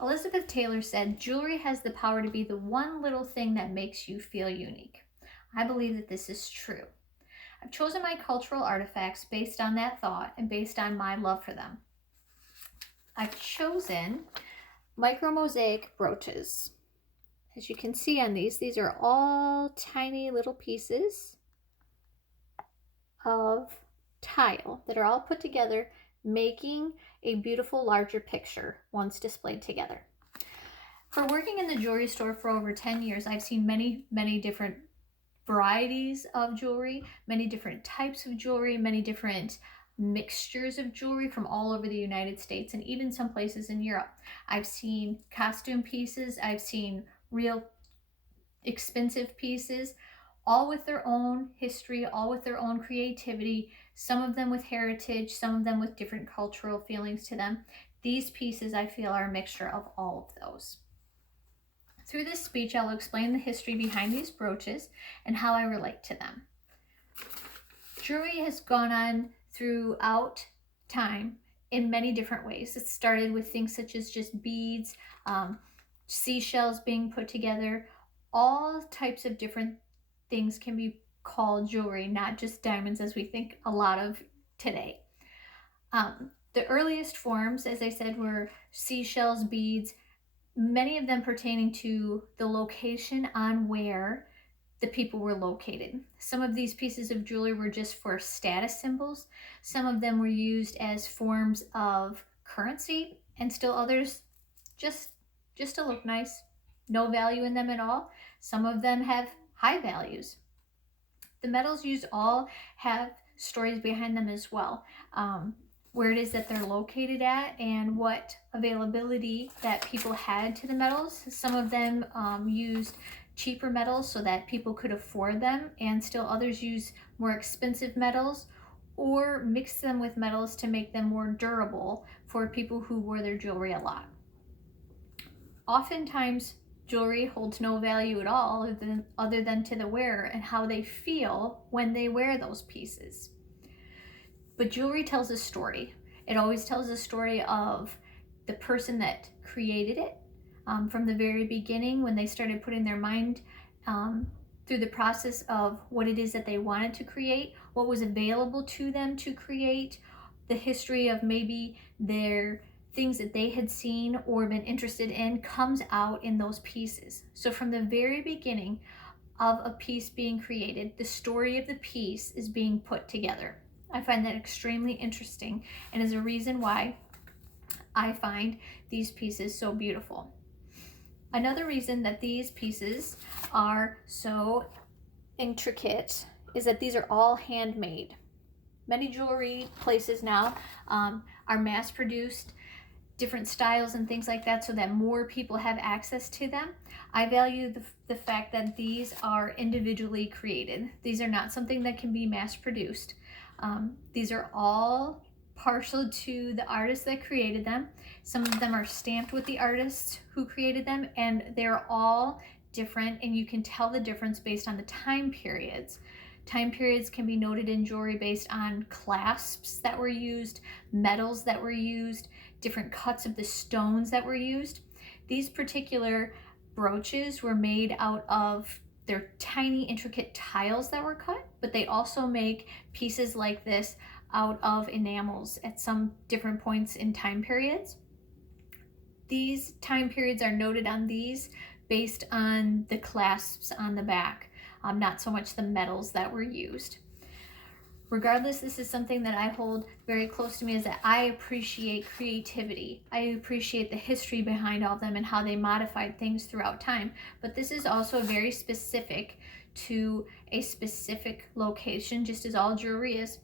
Elizabeth Taylor said, "Jewelry has the power to be the one little thing that makes you feel unique." I believe that this is true. I've chosen my cultural artifacts based on that thought and based on my love for them. I've chosen micro mosaic brooches. As you can see on these are all tiny little pieces of tile that are all put together, making a beautiful larger picture once displayed together. For working in the jewelry store for over 10 years, I've seen many different varieties of jewelry, many different types of jewelry, many different mixtures of jewelry from all over the United States and even some places in Europe. I've seen costume pieces, I've seen real expensive pieces, all with their own history, all with their own creativity, some of them with heritage, some of them with different cultural feelings to them. These pieces, I feel, are a mixture of all of those. Through this speech, I will explain the history behind these brooches and how I relate to them. Jewelry has gone on throughout time in many different ways. It started with things such as just beads, seashells being put together. All types of different things can be called jewelry, not just diamonds as we think a lot of today. The earliest forms, as I said, were seashells, beads, many of them pertaining to the location on where the people were located. Some of these pieces of jewelry were just for status symbols. Some of them were used as forms of currency, and still others just to look nice. No value in them at all. Some of them have high values. The metals used all have stories behind them as well. Where it is that they're located at and what availability that people had to the metals. Some of them used cheaper metals so that people could afford them, and still others use more expensive metals or mix them with metals to make them more durable for people who wore their jewelry a lot. Oftentimes, jewelry holds no value at all other than to the wearer and how they feel when they wear those pieces. But jewelry tells a story. It always tells a story of the person that created it from the very beginning when they started putting their mind through the process of what it is that they wanted to create, what was available to them to create, the history of maybe their things that they had seen or been interested in comes out in those pieces. So from the very beginning of a piece being created, the story of the piece is being put together. I find that extremely interesting and is a reason why I find these pieces so beautiful. Another reason that these pieces are so intricate is that these are all handmade. Many jewelry places now are mass produced, different styles and things like that so that more people have access to them. I value the fact that these are individually created. These are not something that can be mass produced. These are all partial to the artist that created them. Some of them are stamped with the artists who created them, and they're all different, and you can tell the difference based on the time periods. Time periods can be noted in jewelry based on clasps that were used, metals that were used, different cuts of the stones that were used. These particular brooches were made out of their tiny intricate tiles that were cut, but they also make pieces like this out of enamels at some different points in time periods. These time periods are noted on these based on the clasps on the back, not so much the metals that were used. Regardless, this is something that I hold very close to me, is that I appreciate creativity. I appreciate the history behind all of them and how they modified things throughout time. But this is also very specific to a specific location, just as all jewelry is.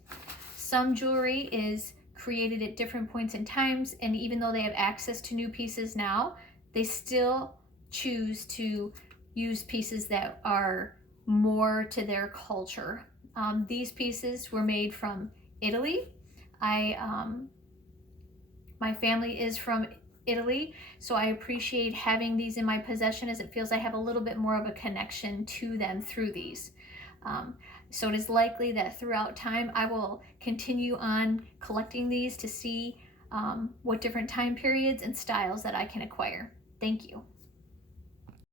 Some jewelry is created at different points in times, and even though they have access to new pieces now, they still choose to use pieces that are more to their culture. These pieces were made from Italy. My family is from Italy, so I appreciate having these in my possession, as it feels I have a little bit more of a connection to them through these. So it is likely that throughout time I will continue on collecting these to see what different time periods and styles that I can acquire. Thank you.